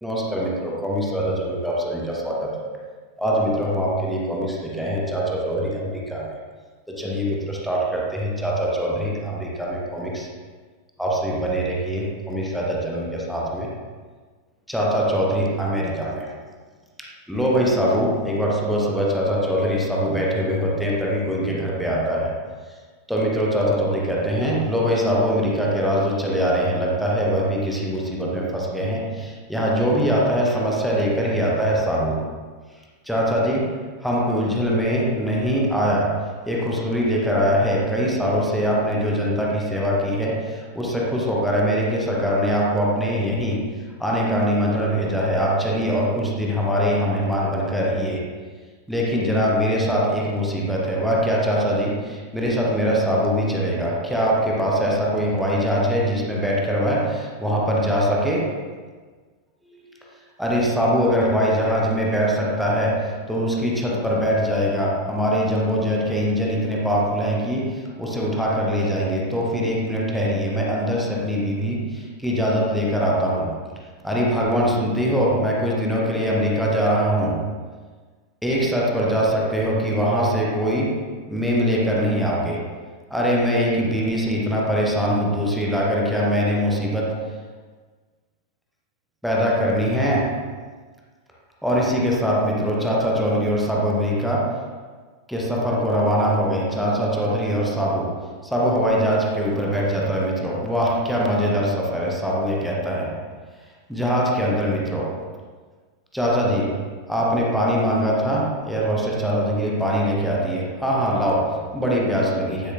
नमस्कार मित्रों, कॉमिक्स राजा चैनल में आप सभी का स्वागत है। आज मित्रों हम आपके लिए कॉमिक्स लेके आए हैं चाचा चौधरी अमेरिका में। तो चलिए मित्रों स्टार्ट करते हैं चाचा चौधरी अमेरिका में कॉमिक्स। आप सभी बने रहिए कॉमिक्स राजा चैनल के साथ में। चाचा चौधरी अमेरिका में। लो भाई साहू, एक बार सुबह सुबह चाचा चौधरी साहू बैठे हुए होते हैं, तभी कोई के घर पे आता है। तो मित्रों चाचा चौधरी कहते हैं, लो भाई साहब अमेरिका के राजदूत चले आ रहे हैं, लगता है वह भी किसी मुसीबत में फंस गए हैं। यहाँ जो भी आता है समस्या लेकर ही आता है साहब। चाचा जी, हम कोई उलझन में नहीं आया, एक खुशखबरी लेकर आया है। कई सालों से आपने जो जनता की सेवा की है उससे खुश होकर अमेरिकी सरकार ने आपको अपने यहीं आने का निमंत्रण भेजा है। आप चलिए और कुछ दिन हमारे यहाँ मेहमान बनकर रहिए। लेकिन जनाब मेरे साथ एक मुसीबत है। वह क्या चाचा जी? मेरे साथ मेरा साबू भी चलेगा। क्या आपके पास ऐसा कोई हवाई जहाज है जिसमें बैठकर वह वहाँ पर जा सके? अरे साबू, अगर हवाई जहाज में बैठ सकता है तो उसकी छत पर बैठ जाएगा। हमारे जंबो जेट के इंजन इतने पावरफुल हैं कि उसे उठा कर ले जाएंगे। तो फिर एक मिनट ठहरिए, मैं अंदर से अपनी बीवी की इजाज़त लेकर आता हूँ। अरे भगवान, सुनती हो, मैं कुछ दिनों के लिए अमेरिका जा रहा हूँ। एक शर्त पर जा सकते हो कि वहाँ से कोई मेम लेकर नहीं आओगे। अरे मैं एक बीवी से इतना परेशान हूँ, दूसरी लाकर क्या मैंने मुसीबत पैदा करनी है? और इसी के साथ मित्रों चाचा चौधरी और साबू अमेरिका के सफ़र को रवाना हो गए। चाचा चौधरी और साबू साबू हवाई जहाज के ऊपर बैठ जाता है मित्रों। वाह क्या मज़ेदार सफ़र है, साबू ये कहता है। जहाज के अंदर मित्रों, चाचा जी आपने पानी मांगा था, एयर होस्टेस चाचा जी के लिए पानी लेके आती है। हाँ हाँ लाओ, बड़ी प्यास लगी है।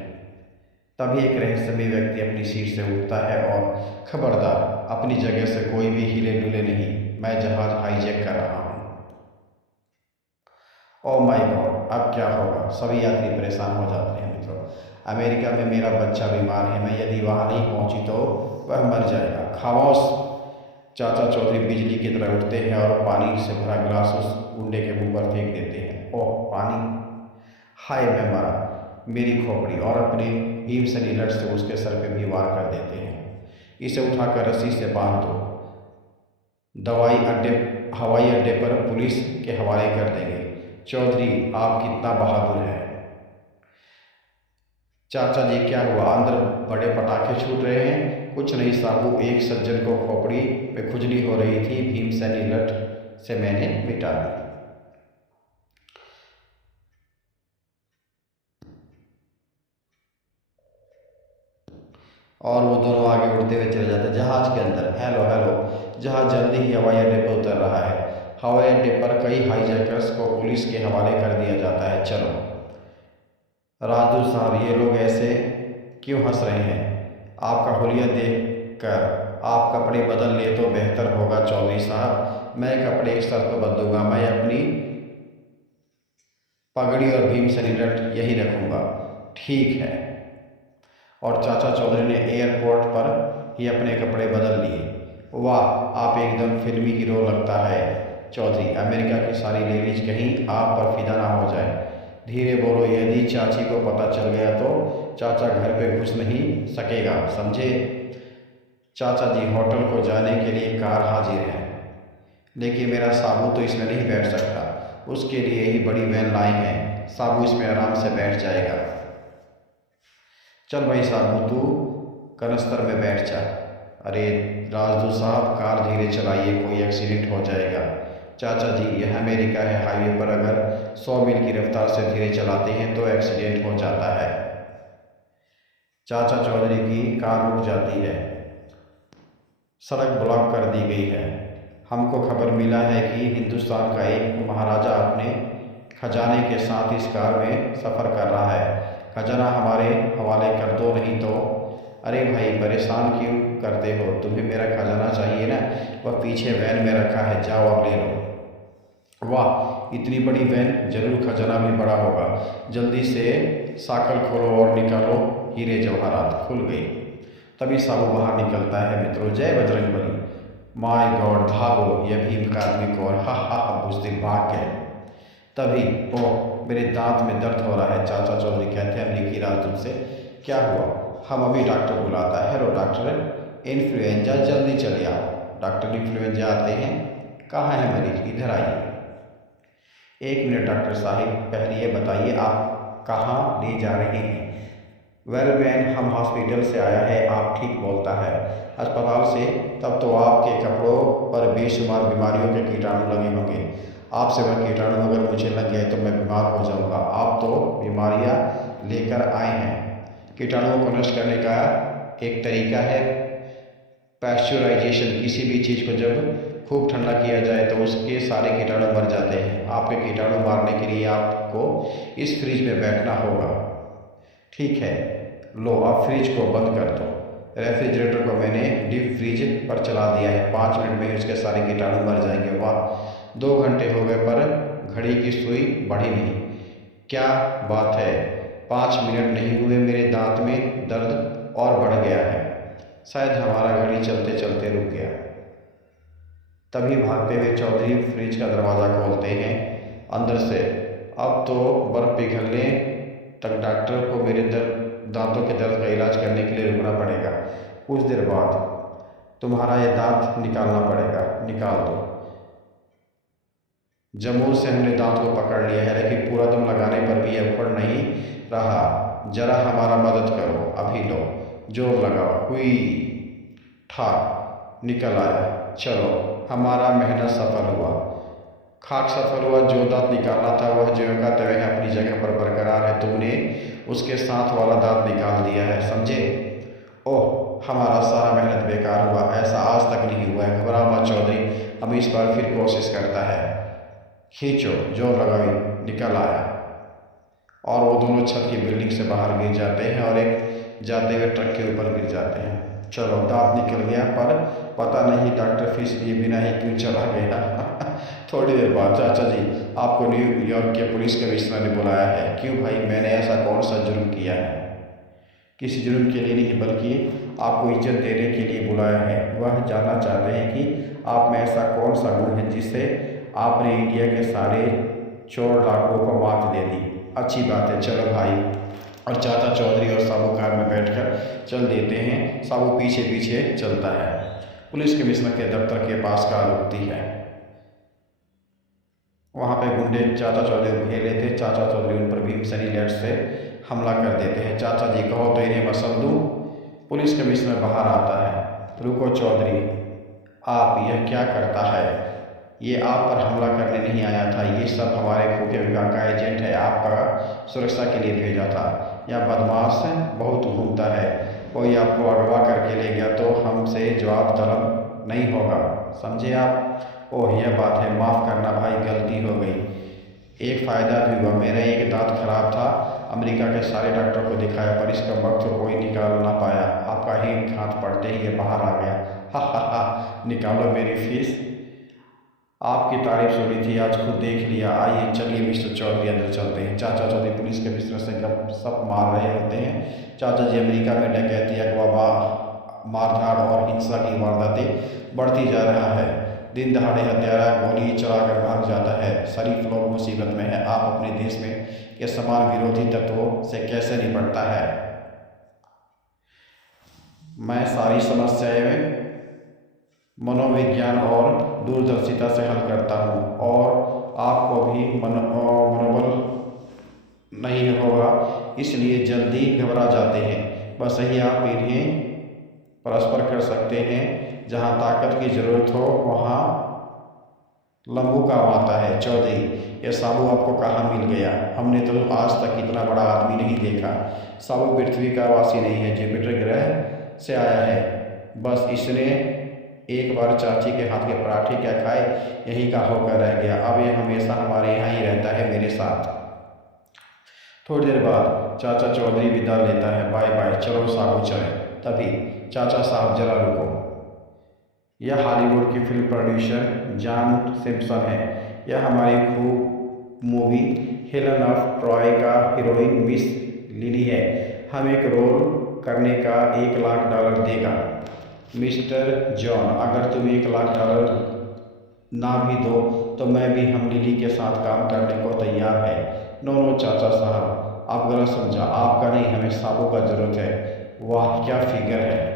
तभी एक रहस्यमय व्यक्ति अपनी सीट से उठता है और खबरदार, अपनी जगह से कोई भी हिले डुले नहीं, मैं जहाज हाईजैक कर रहा हूँ। ओह माय गॉड, अब क्या होगा? सभी यात्री परेशान हो जाते हैं मित्रों। अमेरिका में मेरा बच्चा बीमार है, मैं यदि वहाँ नहीं पहुँची तो वह मर जाएगा। खामोश! चाचा चौधरी बिजली की तरह उठते हैं और पानी से भरा गिलास उस गुंडे के मुंह पर फेंक देते हैं। ओह पानी! हाय मैं मरा, मेरी खोपड़ी! और अपने भीम से नीलट से उसके सर पे भी वार कर देते हैं। इसे उठाकर रस्सी से बांध दो, हवाई अड्डे पर पुलिस के हवाले कर देंगे। चौधरी आप कितना बहादुर हैं। चाचा जी क्या हुआ, अंदर बड़े पटाखे छूट रहे हैं? कुछ नहीं साबू, एक सज्जन को खोपड़ी में खुजली हो रही थी, भीमसेनी लठ से मैंने मिटा दी। और वो दोनों आगे उड़ते हुए चले जाते जहाज के अंदर। हेलो हेलो, जहाज जल्दी ही हवाई अड्डे पर उतर रहा है। हवाई अड्डे पर कई हाईजैकर्स को पुलिस के हवाले कर दिया जाता है। चलो राजू साहब, ये लोग ऐसे क्यों हंस रहे हैं? आपका हुलिया देखकर आप कपड़े बदल ले तो बेहतर होगा चौधरी साहब। मैं कपड़े एक शर्त पर बदलूंगा, मैं अपनी पगड़ी और भीमसेनी लठ यही रखूंगा। ठीक है। और चाचा चौधरी ने एयरपोर्ट पर ही अपने कपड़े बदल लिए। वाह, आप एकदम फिल्मी हीरो लगता है चौधरी। अमेरिका की सारी लेडीज कहीं आप पर फिदा ना हो जाए। धीरे बोलो, यदि चाची को पता चल गया तो चाचा घर पे घुस नहीं सकेगा, समझे? चाचा जी होटल को जाने के लिए कार हाजिर है, लेकिन मेरा साबू तो इसमें नहीं बैठ सकता। उसके लिए ही बड़ी वैन लाई है, साबू इसमें आराम से बैठ जाएगा। चल भाई साबू, तू कनस्तर में बैठ जा। अरे राजदूत साहब कार धीरे चलाइए, कोई एक्सीडेंट हो जाएगा। चाचा जी यह अमेरिका है, हाईवे पर अगर 100 मील की रफ्तार से धीरे चलाते हैं तो एक्सीडेंट हो जाता है। चाचा चौधरी की कार रुक जाती है, सड़क ब्लॉक कर दी गई है। हमको खबर मिला है कि हिंदुस्तान का एक महाराजा अपने खजाने के साथ इस कार में सफ़र कर रहा है। खजाना हमारे हवाले कर दो, नहीं तो। अरे भाई परेशान क्यों करते हो, तुम्हें मेरा खजाना चाहिए ना, वह पीछे वैन में रखा है, जाओ अब ले लो। वाह, इतनी बड़ी वैन, जरूर खजाना भी बड़ा होगा। जल्दी से साकल खोलो और निकालो हीरे जवाहरात। खुल गई। तभी साबू बाहर निकलता है मित्रों। जय बजरंगबली। माय गॉड, भागो, यह भीम का आदमी कौन? हा हा हा, बुज़दिल भाग गए। तभी ओह मेरे दांत में दर्द हो रहा है। चाचा चौधरी कहते हैं अमेरिकी राजदूत से, क्या हुआ? हम अभी डॉक्टर बुलाता है। हेलो डॉक्टर, इन्फ्लुएंजा, जल्दी चले आओ। डॉक्टर इन्फ्लुएंजा आते हैं। कहाँ है मरीज, इधर आइए। 1 मिनट डॉक्टर साहिब, पहले ये बताइए आप कहाँ ले जा रहे हैं। वेल मैन, हम हॉस्पिटल से आया है। आप ठीक बोलता है, अस्पताल से। तब तो आपके कपड़ों पर बेशुमार बीमारियों के कीटाणु लगे होंगे। आपसे वह कीटाणु अगर मुझे लग गए तो मैं बीमार हो जाऊंगा। आप तो बीमारियां लेकर आए हैं। कीटाणुओं को नष्ट करने का एक तरीका है पैस्चराइजेशन। किसी भी चीज़ को जब खूब ठंडा किया जाए तो उसके सारे कीटाणु मर जाते हैं। आपके कीटाणु मारने के लिए आपको इस फ्रिज में बैठना होगा। ठीक है, लो अब फ्रिज को बंद कर दो। रेफ्रिजरेटर को मैंने डीप फ्रीज पर चला दिया है। 5 मिनट में उसके सारे कीटाणु मर जाएंगे। वाह, 2 घंटे हो गए पर घड़ी की सुई बढ़ी नहीं। क्या बात है, 5 मिनट नहीं हुए मेरे दांत में दर्द और बढ़ गया है। शायद हमारा घड़ी चलते चलते रुक गया। तभी भागते हुए चौधरी फ्रिज का दरवाज़ा खोलते हैं अंदर से। अब तो बर्फ़ पिघलने तक डॉक्टर को मेरे दांतों के दर्द का इलाज करने के लिए रुकना पड़ेगा। कुछ देर बाद तुम्हारा ये दांत निकालना पड़ेगा। निकाल दो। जमूर से हमने दांत को पकड़ लिया है, लेकिन पूरा दम लगाने पर भी यह उखड़ नहीं रहा। जरा हमारा मदद करो, अभी लो, जोर लगाओ। हुई, ठा, निकल आया। चलो, हमारा मेहनत सफल हुआ। खाक सफल हुआ। जो दांत निकालना था वह ज्यों का त्यों अपनी जगह पर बरकरार है। तुमने उसके साथ वाला दांत निकाल दिया है, समझे? ओह, हमारा सारा मेहनत बेकार हुआ। ऐसा आज तक नहीं हुआ है। घबराओ मत चौधरी, हम इस बार फिर कोशिश करता है। खींचो, जोर लगाई। निकल आया। और वो दोनों छत की बिल्डिंग से बाहर गिर जाते हैं और एक जाते हुए ट्रक के ऊपर गिर जाते हैं। चलो, दांत निकल गया, पर पता नहीं डॉक्टर फीस लिए बिना ही क्यों चला गया। थोड़ी देर बाद, चाचा जी, आपको न्यूयॉर्क के पुलिस कमिश्नर ने बुलाया है। क्यों भाई, मैंने ऐसा कौन सा जुर्म किया है? किसी जुर्म के लिए नहीं, बल्कि आपको इज्जत देने के लिए बुलाया है। वह जानना चाहते हैं कि आप में ऐसा कौन सा गुण है जिससे आपने इंडिया के सारे चोर डाकुओं को मात दे दी। अच्छी बात है, चलो भाई। और चाचा चौधरी और साबू कार में बैठकर चल देते हैं। साबू पीछे पीछे चलता है। पुलिस कमिश्नर के दफ्तर के पास कार रुकती है। वहाँ पे गुंडे चाचा चौधरी को घेर लेते। चाचा चौधरी उन पर भीमसेनी लैठ से हमला कर देते हैं। चाचा जी, कहो तो इन्हें मसल दूँ। पुलिस कमिश्नर बाहर आता है। रुको चौधरी, आप यह क्या करता है? ये आप पर हमला करने नहीं आया था। ये सब हमारे खुफिया विभाग का एजेंट है, आपका सुरक्षा के लिए भेजा था। यह बदमाश बहुत घूमता है। कोई आपको अगवा करके ले गया तो हमसे जवाब तलब नहीं होगा, समझे आप? ओह, यह बात है, माफ़ करना भाई, गलती हो गई। एक फ़ायदा भी हुआ, मेरा एक दांत खराब था। अमेरिका के सारे डॉक्टर को दिखाया, पर इसका वक्त तो कोई निकाल ना पाया। आपका ही हाथ पड़ते ही ये बाहर आ गया। हा हा हा, निकालो मेरी फीस। आपकी तारीफ सुनी थी, आज खुद देख लिया। आइए चलिए मिस्टर चौधरी, अंदर चलते हैं। चाचा चौधरी पुलिस कमिश्नर से गपशप मार रहे होते हैं। चाचा जी, अमेरिका में डकैती, अगवा, मारधाड़ और हिंसा की वारदातें बढ़ती जा रहा है। दिन दहाड़े हत्यारा गोली चलाकर भाग जाता है। शरीफ लोग मुसीबत में है। आप अपने देश में के समान विरोधी तत्वों से कैसे निपटता है? मैं सारी समस्याएं मनोविज्ञान और दूरदर्शिता से हल करता हूँ, और आपको भी मनोबल नहीं होगा, इसलिए जल्दी घबरा जाते हैं। बस यही आप इन्हें परस्पर कर सकते हैं। जहाँ ताकत की ज़रूरत हो वहाँ लंबू काम आता है। चौधरी, ये साबू आपको कहाँ मिल गया? हमने तो आज तक इतना बड़ा आदमी नहीं देखा। साबू पृथ्वी का वासी नहीं है, जुपिटर ग्रह से आया है। बस इसने एक बार चाची के हाथ के पराठे क्या खाए, यही का होकर रह गया। अब ये हमेशा हमारे यहाँ ही रहता है, मेरे साथ। थोड़ी देर बाद चाचा चौधरी विदा लेता है। बाय बाय, चलो साबू चले। तभी, चाचा साहब जरा रुको। यह हॉलीवुड की फिल्म प्रोड्यूसर जॉन सिम्पसन है। यह हमारी खूब मूवी हेलन ऑफ ट्रॉय का हीरोइन मिस लिली है। हम एक रोल करने का $1,00,000 देगा। मिस्टर जॉन, अगर तुम $1,00,000 ना भी दो तो मैं भी हम लिली के साथ काम करने को तैयार है। नो चाचा साहब, आप गलत समझा। आपका नहीं, हमें साबू का ज़रूरत है। वाह, क्या फिगर है।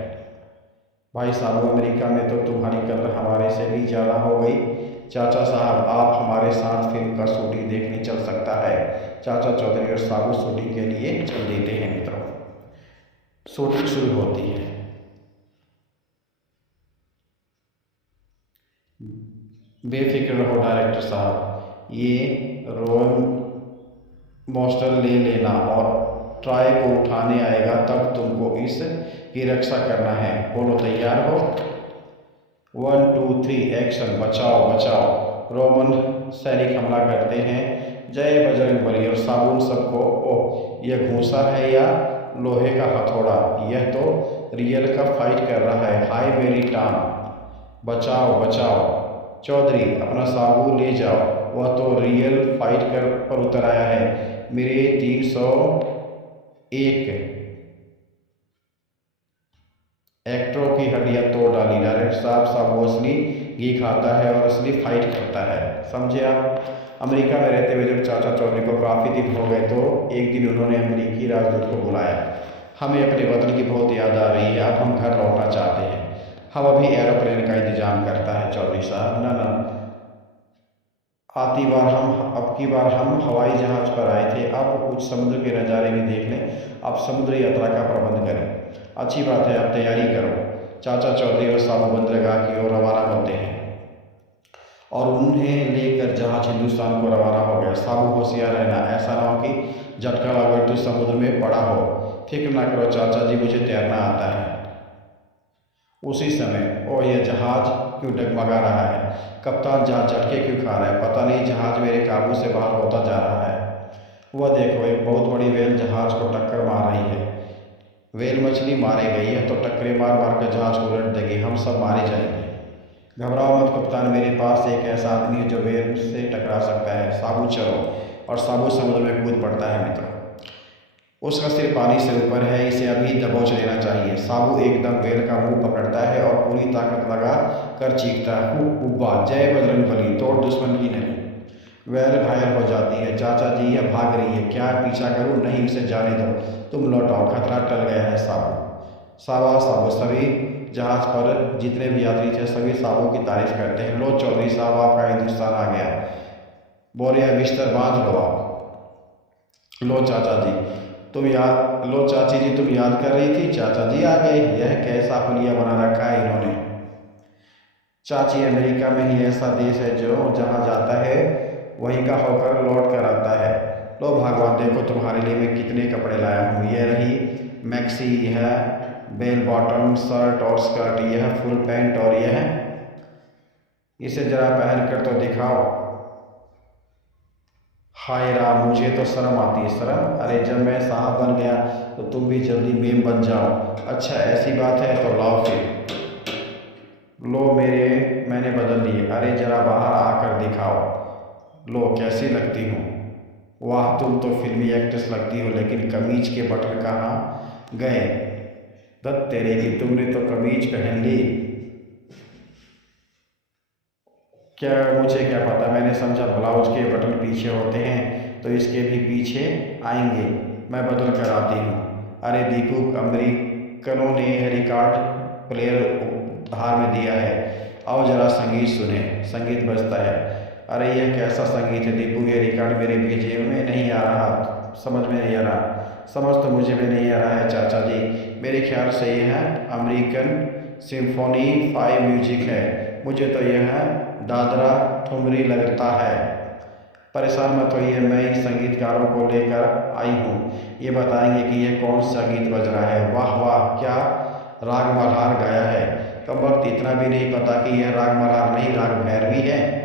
भाई साहब अमेरिका में तो तुम्हारी कदर हमारे से भी ज़्यादा हो गई। चाचा साहब आप हमारे साथ फिल्म का शूटिंग देखने चल सकता है। चाचा चौधरी और साबू शूटिंग के लिए चल देते हैं मित्रों। शूटिंग शुरू होती है। बेफिक्र रहो डायरेक्टर साहब, ये रोल मोस्टर ले लेना और ट्राई को उठाने आएगा तब तुमको इस की रक्षा करना है। बोलो तैयार हो? 1 2 3 एक्शन। बचाओ बचाओ। रोमन सैनिक हमला करते हैं। जय बजरंगबली। और साबुन सबको। ओह यह घूसा है या लोहे का हथौड़ा? यह तो रियल का फाइट कर रहा है। हाय मेरी टांग। बचाओ बचाओ। चौधरी अपना साबू ले जाओ, वह तो रियल फाइट कर पर उतर आया है। मेरे 301 एक्टरों की हड्डियां तोड़ डाली। डायरेक्टर साहब साबू असली घी खाता है और असली फाइट करता है, समझे आप? अमेरिका में रहते हुए जब चाचा चौधरी को काफ़ी दिन हो गए तो एक दिन उन्होंने अमेरिकी राजदूत को बुलाया। हमें अपने वतन की बहुत याद आ रही है, अब हम घर लौटना चाहते हैं। हम अभी एरोप्लेन का इंतजाम करता है चौधरी साहब। ना ना, अब की बार हम हवाई जहाज़ पर आए थे, अब कुछ समुद्र के नज़ारे भी देख लें। अब समुद्र यात्रा का प्रबंध करें। अच्छी बात है, अब तैयारी करो। चाचा चौधरी और साबू बंदरगाह की ओर रवाना होते हैं और उन्हें लेकर जहाज हिंदुस्तान को रवाना हो गया। साबू होशियार रहना, ऐसा ना हो कि झटका लगा तो समुद्र में पड़ा हो। फिक्र ना करो चाचा जी, मुझे तैरना आता है। उसी समय ओ यह जहाज क्यों डगमगा रहा है? कप्तान जहाज झटके क्यों खा रहा है? पता नहीं, जहाज मेरे काबू से बाहर होता जा रहा है। वह देखो, एक बहुत बड़ी वेल जहाज को टक्कर मार रही है। वेल मछली मारे गई है तो टक्करें मार मार कर जहाज को उलट देगी, हम सब मारे जाएंगे। घबराओ मत कप्तान, मेरे पास एक ऐसा आदमी है जो वेल से टकरा सकता है। साबू चलो। और साबू समुद्र में कूद पड़ता है मित्रों। उसका सिर पानी से ऊपर है, इसे अभी दबोच लेना चाहिए। साबू एकदम वेल का मुंह पकड़ता है और पूरी ताकत लगा कर चीखता है, उब्बा जय बजरंगबली, तोड़ दुश्मन की नहीं। वेल घायल हो जाती है। चाचा जी यह भाग रही है, क्या पीछा करूं? नहीं, उसे जाने दो, तुम लौटाओ, खतरा टल गया है। साबू साबा साबू। सभी जहाज पर जितने भी यात्री थे सभी साबू की तारीफ करते हैं। लो चौधरी साहब, आपका हिंदुस्तान आ गया। बोरे बिस्तर बांध लो आप। लो चाचा जी तुम याद लो चाची जी तुम याद कर रही थी, चाचा जी आ गए। यह कैसा हुलिया बना रखा है इन्होंने? चाची, अमेरिका में ही ऐसा देश है जो जहाँ जाता है वहीं का होकर लौट कर आता है। लो भगवान, देखो तुम्हारे लिए मैं कितने कपड़े लाया हूँ। यह रही मैक्सी, यह बेल बॉटम शर्ट और स्कर्ट, यह फुल पैंट और यह, इसे जरा पहन कर तो दिखाओ। हाय राम, मुझे तो शर्म आती है। शर्म? अरे जब मैं साहब बन गया तो तुम भी जल्दी मेम बन जाओ। अच्छा ऐसी बात है तो लाओ फिर। लो मैंने बदल लिए। अरे जरा बाहर आकर दिखाओ। लो कैसी लगती हूँ? वाह, तुम तो फिल्मी एक्ट्रेस लगती हो, लेकिन कमीज के बटन कहाँ गए? दत्त तेरे की, तुमने तो कमीज पहन ली। क्या? मुझे क्या पता, मैंने समझा ब्लाउज के बटन पीछे होते हैं तो इसके भी पीछे आएंगे। मैं बदल कर आती हूँ। अरे दीपू, अमेरिकनों ने रिकॉर्ड प्लेयर उपहार में दिया है, आओ जरा संगीत सुने। संगीत बजता है। अरे यह कैसा संगीत है दीपू? ये रिकॉर्ड मेरे भेजे में नहीं आ रहा, समझ में नहीं आ रहा। समझ तो मुझे भी नहीं आ रहा है चाचा जी, मेरे ख्याल से यह अमेरिकन सिम्फोनी 5 म्यूजिक है। मुझे तो यह दादरा ठुमरी लगता है। परेशान मत होइए, मैं इन संगीतकारों को लेकर आई हूँ, ये बताएंगे कि यह कौन सा गीत बज रहा है। वाह वाह, क्या राग मल्हार गाया है। कब वक्त इतना भी नहीं पता कि यह राग मल्हार नहीं, राग भैरवी है।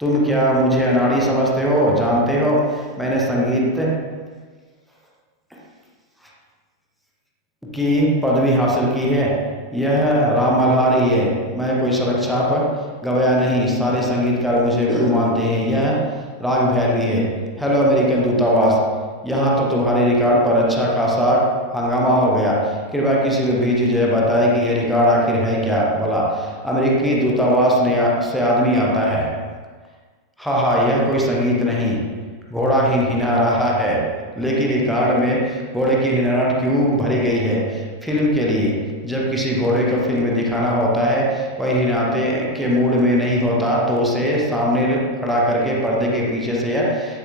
तुम क्या मुझे अनाड़ी समझते हो? जानते हो मैंने संगीत की पदवी हासिल की है। यह राग मल्हार ही है, मैं कोई सड़क छाप गवाया नहीं। सारे संगीतकार मुझे गुरु मानते हैं। यह राग भैरवी है। हेलो अमेरिकन दूतावास, यहाँ तो तुम्हारे रिकॉर्ड पर अच्छा खासा हंगामा हो गया। कृपया किसी को भेजिए जो बताए कि यह रिकॉर्ड आखिर है क्या। बोला अमेरिकी दूतावास से आदमी आता है। हाँ, यह कोई संगीत नहीं, घोड़ा हिनहिना रहा है। लेकिन रिकॉर्ड में घोड़े की हिनहट क्यों भरी गई है? फिल्म के लिए। जब किसी घोड़े को फिल्म में दिखाना होता है वह नहाते के मूड में नहीं होता तो उसे सामने खड़ा करके पर्दे के पीछे से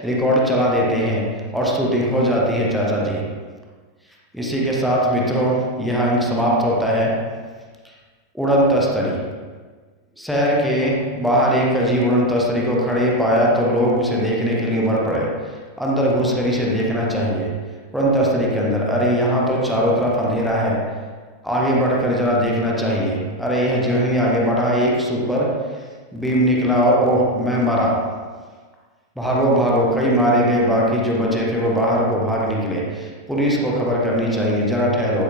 रिकॉर्ड चला देते हैं और शूटिंग हो जाती है चाचा जी। इसी के साथ मित्रों यह अंक समाप्त होता है उड़न तस्तरी। शहर के बाहर एक अजीब उड़न तस्तरी को खड़े पाया तो लोग उसे देखने के लिए उमड़ पड़े। अंदर घुसकर इसे देखना चाहिए। उड़न तस्तरी के अंदर, अरे यहाँ तो चारों तरफ अंधेरा है, आगे बढ़कर जरा देखना चाहिए। अरे यह जो ही आगे बढ़ा एक सुपर बीम निकला और ओह मैं मरा। भागो भागो, कई मारे गए, बाकी जो बचे थे वो बाहर को भाग निकले। पुलिस को खबर करनी चाहिए। जरा ठहरो,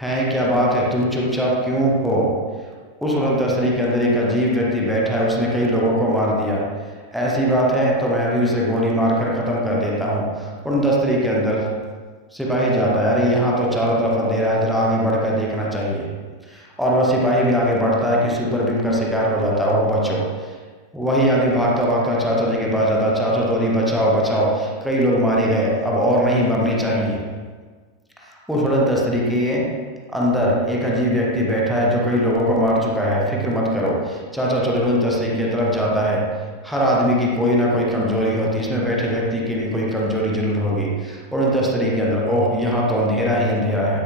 है क्या बात है, तुम चुपचाप क्यों हो? उस उड़न तस्तरी के अंदर एक अजीब व्यक्ति बैठा है, उसने कई लोगों को मार दिया। ऐसी बात है तो मैं भी उसे गोली मारकर ख़त्म कर देता हूँ। उड़न तस्तरी के अंदर सिपाही जाता है, अरे यहाँ तो चारों तरफ अंधेरा है, जरा आगे बढ़कर देखना चाहिए। और वह सिपाही भी आगे बढ़ता है कि सुपर बीम का शिकार हो जाता है, वो बचो। वही आगे भागता भागता चाचा जी के पास जाता, चाचा चौधरी बचाओ बचाओ, कई लोग मारे गए, अब और नहीं मरने चाहिए। उस उड़न तस्तरी के अंदर एक अजीब व्यक्ति बैठा है जो कई लोगों को मार चुका है। फिक्र मत करो। चाचा चौधरी उड़न तस्तरी की तरफ जाता है। हर आदमी की कोई ना कोई कमजोरी होती है, इसमें बैठे व्यक्ति की भी कोई कमजोरी जरूर होगी। उड़न तस्तरी के अंदर, ओह यहाँ तो अंधेरा ही अंधेरा है,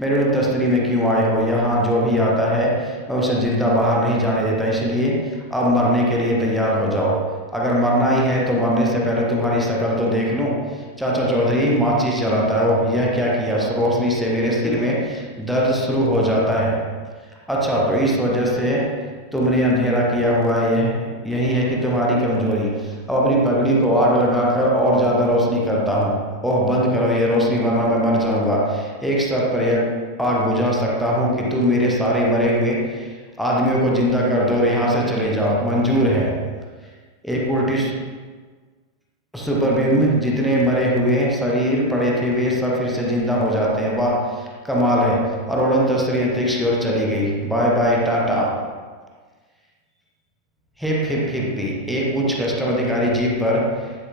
मेरे उड़न तस्तरी में क्यों आए हो? यहाँ जो भी आता है मैं उसे जिंदा बाहर नहीं जाने देता, इसलिए अब मरने के लिए तैयार हो जाओ। अगर मरना ही है तो मरने से पहले तुम्हारी शक्ल तो देख लूँ। चाचा चौधरी माचिस जलाता है। ओह यह क्या किया? रोशनी से मेरे सिर में दर्द शुरू हो जाता है। अच्छा तो इस वजह से तुमने अंधेरा किया हुआ है, यही है कि तुम्हारी कमजोरी। अब अपनी पगड़ी को आग लगाकर और ज़्यादा रोशनी करता हूँ। ओह बंद करो ये रोशनी, वरना मैं मर जाऊँगा। एक शर्त पर यह आग बुझा सकता हूँ कि तुम मेरे सारे मरे हुए आदमियों को जिंदा कर दो और यहाँ से चले जाओ। मंजूर है। एक उल्टी सुपर बीम, जितने मरे हुए शरीर पड़े थे वे सब फिर से जिंदा हो जाते हैं। वाह कमाल है। और उड़न तस्तरी अंतरिक्ष की ओर चली गई। Bye bye tata. Hip hip hippie. एक उच्च कस्टम अधिकारी जीप पर,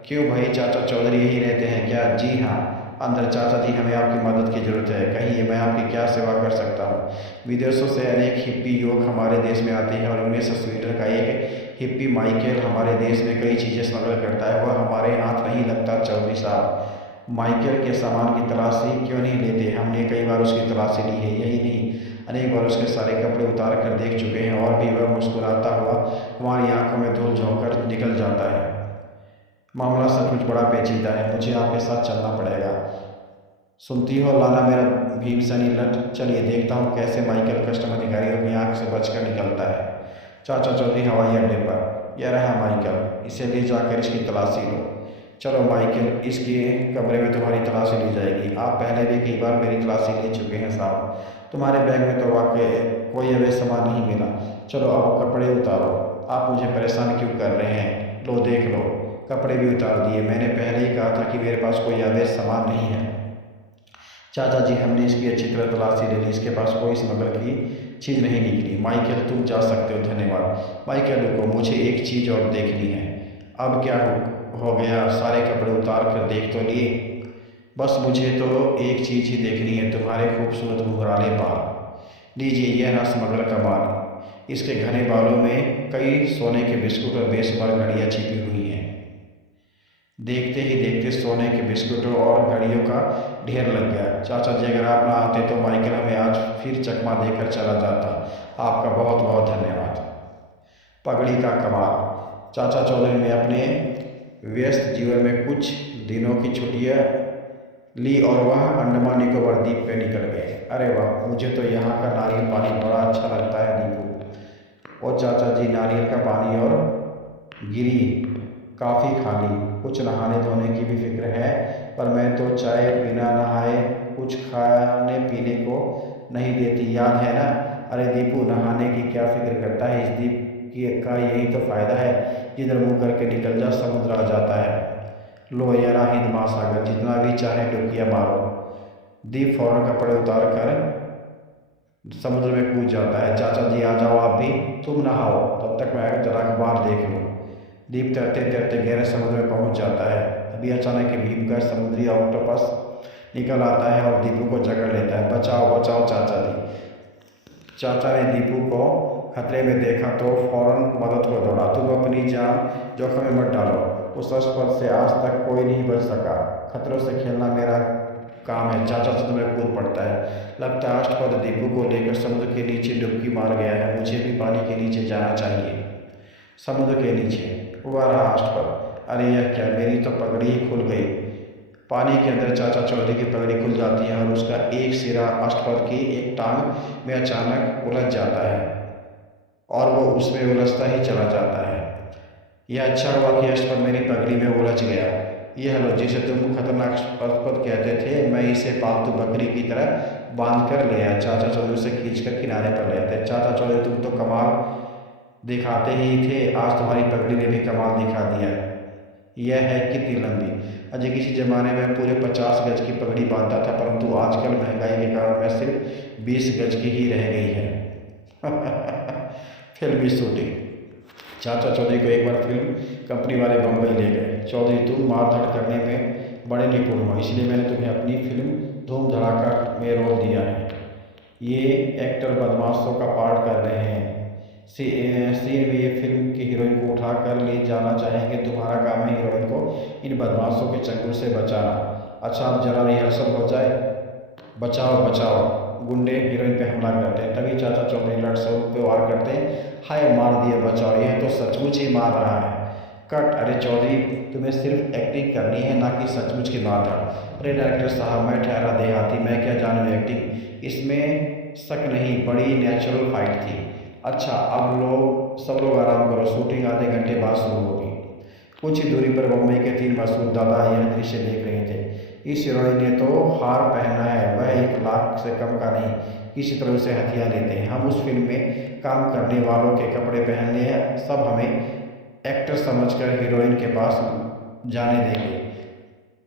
क्यों भाई चाचा चौधरी यही रहते हैं क्या? जी हाँ अंदर। चाचा जी हमें आपकी मदद की ज़रूरत है, कहिए मैं आपकी क्या सेवा कर सकता हूँ? विदेशों से अनेक हिप्पी युवक हमारे देश में आते हैं और उनमें से स्वीडन का एक हिप्पी माइकल हमारे देश में कई चीज़ें स्मगल करता है। वह हमारे हाथ नहीं लगता चौधरी साहब। माइकल के सामान की तलाशी क्यों नहीं लेते? हमने कई बार उसकी तलाशी ली है। यही नहीं, अनेक बार उसके सारे कपड़े उतार कर देख चुके हैं और भी वह मुस्कुराता हुआ हमारी आंखों में धूल झोंककर निकल जाता है। मामला सचमुच बड़ा पेचीदा है, मुझे आपके साथ चलना पड़ेगा। सुनती हो लाला मेरा भीमसेनी लट, चलिए देखता हूँ कैसे माइकल कस्टम अधिकारियों की आंख से बचकर निकलता है। चाचा चौधरी हवाई अड्डे पर, यह रहा माइकल, इसे ले जाकर इसकी तलाशी लो। चलो माइकल, इसके कमरे में तुम्हारी तलाशी ली जाएगी। आप पहले भी कई बार मेरी तलाशी ले चुके हैं साहब। तुम्हारे बैग में तो वाकई कोई अवैध सामान नहीं मिला। चलो अब कपड़े उतारो। आप मुझे परेशान क्यों कर रहे हैं? लो देख लो, कपड़े भी उतार दिए। मैंने पहले ही कहा था कि मेरे पास कोई अवैध सामान नहीं है। चाचा जी हमने इसकी अच्छी तरह तलाशी ले ली, इसके पास कोई स्मगल की चीज़ नहीं निकली। माइकल तुम जा सकते हो, धन्यवाद। माइकल रुको, मुझे एक चीज़ और देखनी है। अब क्या हो गया? सारे कपड़े उतार कर देख तो लिए, बस मुझे तो एक चीज़ ही देखनी है, तुम्हारे खूबसूरत घुंघराले बाल। लीजिए यह रहा स्मगलर का बाल। इसके घने बालों में कई सोने के बिस्कुट और बेशुमार घड़ियाँ छिपी हुई हैं। देखते ही देखते सोने के बिस्कुटों और घड़ियों का ढेर लग गया। चाचा जी अगर आप ना आते तो माइकल हमें आज फिर चकमा देकर चला जाता। आपका बहुत बहुत धन्यवाद। पगड़ी का कमाल। चाचा चौधरी ने अपने व्यस्त जीवन में कुछ दिनों की छुट्टियां ली और वह अंडमान निकोबार द्वीप पे निकल गए। अरे वाह, मुझे तो यहाँ का नारियल पानी बड़ा अच्छा लगता है दीपू। और चाचा जी नारियल का पानी और गिरी काफ़ी खा ली। कुछ नहाने धोने की भी फिक्र है, पर मैं तो चाय बिना नहाए कुछ खाने पीने को नहीं देती, याद है ना? अरे दीपू, नहाने की क्या फिक्र करता है? इस द्वीप का यही तो फ़ायदा है, जिधर मुँह करके निकल जा समुद्र आ जाता है। लो यारा हिंद महासागर, जितना भी चाहे डुबकियाँ मारो। दीप फौरन कपड़े उतार कर समुद्र में कूद जाता है। चाचा जी आ जाओ आप भी, तुम नहाओ, तब तक मैं जरा अखबार देख लूँ। दीप तैरते तैरते गहरे समुद्र में पहुंच जाता है। तभी अचानक ही भीमकर समुद्री ऑक्टोपस निकल आता है और दीपू को जकड़ लेता है। बचाओ बचाओ चाचा जी। चाचा ने दीपू को खतरे में देखा तो फौरन मदद को दौड़ा। तुम अपनी जान जोखिम में मत डालो, उस अस्पताल से आज तक कोई नहीं बच सका। खतरों से खेलना मेरा काम है। चाचा समुद्र में कूद पड़ता है। लगता है अष्टपद दीपू को लेकर समुद्र के नीचे डुबकी मार गया है। मुझे भी पानी के नीचे जाना चाहिए। समुद्र के नीचे हुआ रहा अष्टपद। अरे यह क्या, मेरी तो पगड़ी ही खुल गई। पानी के अंदर चाचा चौधरी की पगड़ी खुल जाती है और उसका एक सिरा अष्टपद की एक टांग में अचानक उलझ जाता है और वो उसमें उलझता ही चला जाता है। यह अच्छा हुआ कि अष्टपद मेरी पगड़ी में उलझ गया। यह लो, जिसे तुम खतरनाक अष्टपद कहते थे, मैं इसे पालतू बकरी की तरह बांध कर ले आया। चाचा चौधरी उसे खींचकर किनारे पर ले आते। चाचा चौधरी, तुम तो कमाल दिखाते ही थे, आज तुम्हारी पगड़ी ने भी कमाल दिखा दिया। यह है कितनी लंबी। अजय किसी जमाने में पूरे 50 गज की पगड़ी बांधता था, परंतु आजकल महंगाई के कारण मैं सिर्फ 20 गज की ही रह गई है। फिल्मी शूटिंग। चाचा चौधरी को एक बार फिल्म कंपनी वाले बम्बई ले गए। चौधरी, तुम मारधाड़ करने में बड़े निपुण हो, इसलिए मैंने तुम्हें अपनी फिल्म धूम धड़ाका में रोल दिया है। ये एक्टर बदमाशों का पार्ट कर रहे हैं। सीन में ये फिल्म की हीरोइन को उठा कर ले जाना चाहेंगे। तुम्हारा काम है हीरोइन को इन बदमाशों के चंगुल से बचाना। अच्छा, अब जरा रिहर्सल हो जाए। बचाओ बचाओ। गुंडे हीरोइन पे हमला करते हैं। तभी चाचा चौधरी लट से उन पे वार करते हैं। हाय, मार दिया, बचाओ। यह तो सचमुच ही मार रहा है। कट। अरे चौधरी, तुम्हें सिर्फ एक्टिंग करनी है, ना कि सचमुच की मारधाड़। अरे डायरेक्टर साहब, मैं ठहरा देहाती, मैं क्या जानूँ एक्टिंग। इसमें शक नहीं, बड़ी नेचुरल फाइट थी। अच्छा, अब सब लोग आराम करो, शूटिंग आधे घंटे बाद शुरू होगी। कुछ ही दूरी पर बम्बई के 3 मशहूर दादा यह दृश्य देख रहे थे। इस हीरोइन ने तो हार पहना है, वह 1 लाख से कम का नहीं। किसी तरह उसे हथियार लेते हैं। हम उस फिल्म में काम करने वालों के कपड़े पहनने हैं। सब हमें एक्टर समझकर हीरोइन के पास जाने देंगे।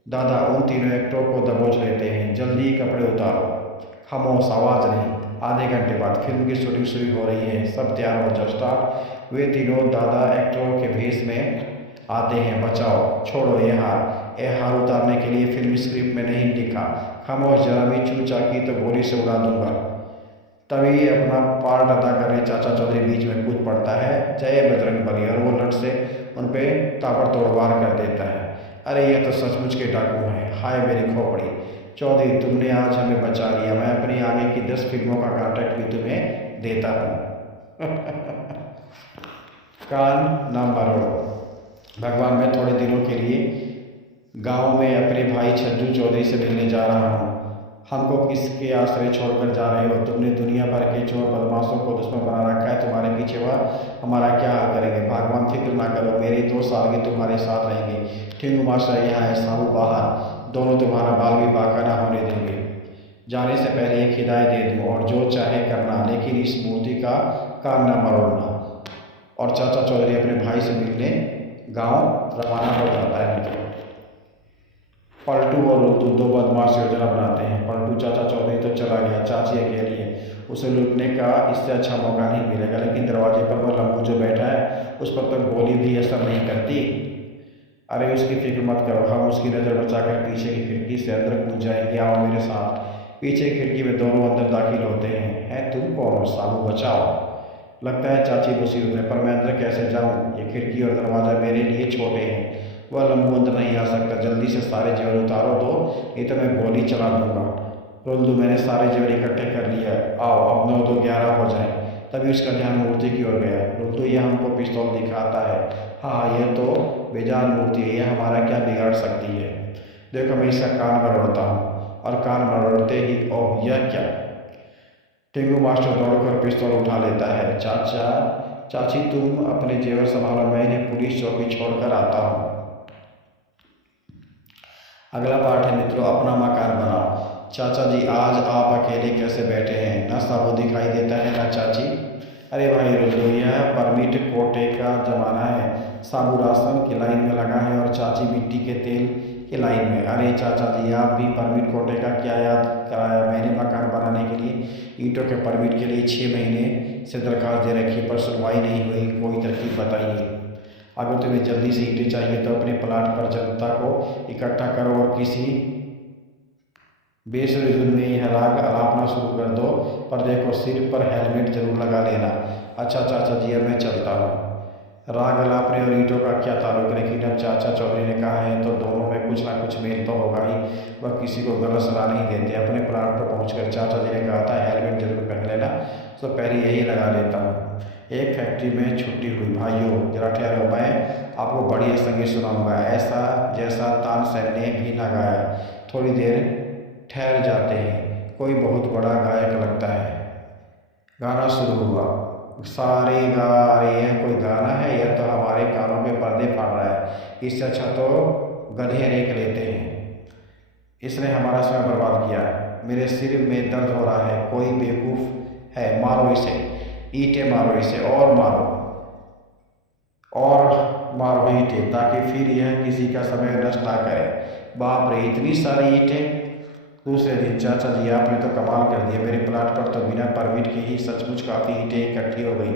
दादा उन तीनों एक्टरों को दबोच लेते हैं। जल्दी कपड़े उतारो। खामोश, आवाज़ नहीं। आधे घंटे बाद फिल्म की शूटिंग शुरू हो रही है। सब तैयार हो जाओ, स्टार्ट। वे तीनों दादा एक्टरों के भेष में आते हैं। बचाओ, छोड़ो ये हार उतारने के लिए फिल्म स्क्रिप्ट में नहीं लिखा। खामोश, जरा भी चूचा की तो गोली से उड़ा दूंगा। तभी अपना पार्ट अदा कर रहे चाचा चौधरी बीच में कूद पड़ता है। जय बजरंगबली, और वो लट से उन पे ताबड़तोड़ वार कर देता है। अरे यह तो सचमुच के डाकू हैं। हाय मेरी खोपड़ी। चौधरी, तुमने आज हमें बचा लिया। मैं अपनी आगे की 10 फिल्मों का कॉन्ट्रैक्ट भी तुम्हें देता हूँ। कान ना मरोड़ो। भगवान, मैं थोड़े दिनों के लिए गांव में अपने भाई छज्जू चौधरी से मिलने जा रहा हूँ। हमको किसके आश्रय छोड़कर जा रहे हो? तुमने दुनिया भर के चोर बदमाशों को दुश्मन बना रखा है। तुम्हारे पीछे वह हमारा क्या हाल करेंगे? भगवान, फिक्र ना करो, मेरे 2 साल के तुम्हारे साथ रहेंगे। टिंगू मास्टर यहाँ है, साहू बाहर, दोनों तुम्हारा बाल भी बाका ना होने देंगे। जाने से पहले एक हिदायत दे दूँ, और जो चाहे करना, लेकिन इस मूर्ति का कान न मरोड़ना। और चाचा चौधरी अपने भाई से मिलने गांव रवाना हो जाता है। मित्रों, पलटू और रुल्लू 2 बदमाश योजना बनाते हैं। पलटू, चाचा चौधरी तो चला गया, चाची अकेली है, उसे लूटने का इससे अच्छा मौका नहीं मिलेगा। लेकिन दरवाजे पर वह लंबू जो बैठा है, उस पर तो गोली भी असर नहीं करती। अरे उसकी फिक्र मत करो, हम उसकी नज़र बचाकर पीछे की खिड़की से अंदर कूद जाएंगे। आओ मेरे साथ। पीछे की खिड़की में दोनों अंदर दाखिल होते हैं। तुम कौन हो? साबू, बचाओ। लगता है चाची मुसीबत में, पर मैं अंदर कैसे जाऊं? ये खिड़की और दरवाज़ा मेरे लिए छोटे हैं। वह लंबू अंदर नहीं आ सकता। जल्दी से सारे जेवर उतारो दो, नहीं तो मैं गोली चला दूंगा। रुल्लू, मैंने सारे जेवर इकट्ठे कर लिया। आओ, अब 9 2 11 हो जाए। तभी उसका ध्यान मूर्ति की ओर गया। रुल्लू, यह हमको पिस्तौल दिखाता है। हाँ, यह तो बेजान मूर्ति है, यह हमारा क्या बिगाड़ सकती है? देखो, मैं इसका कान मरोड़ता हूँ। और कान मरोड़ते ही, ओह यह क्या! टिंगू मास्टर दौड़कर पिस्तौल उठा लेता है। चाची, तुम अपने जेवर संभालो, मैं इन्हें पुलिस चौकी छोड़कर आता हूँ। अगला पार्ट है मित्रों, अपना मकान बनाओ। चाचा जी, आज आप अकेले कैसे बैठे हैं? ना साबू दिखाई देता है, ना चाची। अरे भाई रुल्लू, यह परमिट कोटे का ज़माना है। साबू राशन की लाइन में लगा है और चाची मिट्टी के तेल की लाइन में। अरे चाचा जी, आप भी परमिट कोटे का क्या याद कराया? मैंने मकान बनाने के लिए ईंटों के परमिट के लिए 6 महीने से दरख्वास्त दे रखी, पर सुनवाई नहीं हुई। कोई तरकीब बताइए। अगर तुम्हें जल्दी से ईंटें चाहिए तो अपने प्लाट पर जनता को इकट्ठा करो और किसी बेसुरी में यह राग अलापना शुरू कर दो, पर देखो सिर पर हेलमेट जरूर लगा लेना। अच्छा चाचा जी, अब मैं चलता हूँ। राग अलापने और ईंटों का क्या ताल्लुक, लेकिन अब चाचा चौधरी ने कहा है तो दोनों में कुछ ना कुछ मेल तो होगा ही। वह किसी को गलत सलाह नहीं देते। अपने प्लाट पर पहुंचकर चाचा जी ने कहा था हेलमेट जरूर पहन लेना, तो पहले यही लगा लेता हूँ। एक फैक्ट्री में छुट्टी हुई। भाइयों जरा ठहरो, मैं आपको बढ़िया संगीत सुनाऊंगा, ऐसा जैसा तानसेन ने भी ना गाया। थोड़ी देर ठहर जाते हैं, कोई बहुत बड़ा गायक लगता है। गाना शुरू हुआ। सारे गा रहे हैं, कोई गाना है, यह तो हमारे कानों के पर्दे फाड़ रहा है। इससे अच्छा तो गधे रेख लेते हैं। इसने हमारा समय बर्बाद किया। मेरे सिर में दर्द हो रहा है, कोई बेवकूफ़ है, मारो इसे, ईंटें मारो इसे, और मारो और मारो ईंटें, ताकि फिर यह किसी का समय नष्ट ना करे। बाप रे, इतनी सारी ईंटें। दूसरे दिन चाचा जी, आपने तो कमाल कर दिया, मेरे प्लाट पर तो बिना परमिट के ही सचमुच काफ़ी ईंटें इकट्ठी हो गई।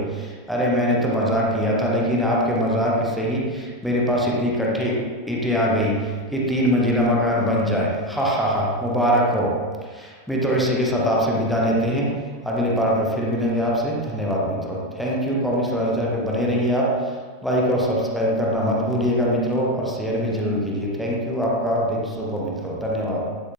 अरे मैंने तो मजाक किया था, लेकिन आपके मजाक से ही मेरे पास इतनी इकट्ठी ईंटें आ गई कि 3 मंजिला मकान बन जाए। हा हा हा, मुबारक हो। मित्रों, इसी के साथ आपसे विदा लेते हैं। अगले पार्ट में फिर मिलेंगे आपसे। धन्यवाद मित्रों, थैंक यू। कॉमिक्स चैनल पर बने रहिए आप। लाइक और सब्सक्राइब करना मत भूलिएगा मित्रों, और शेयर भी जरूर कीजिए। थैंक यू, आपका दिन शुभ हो मित्रों, धन्यवाद।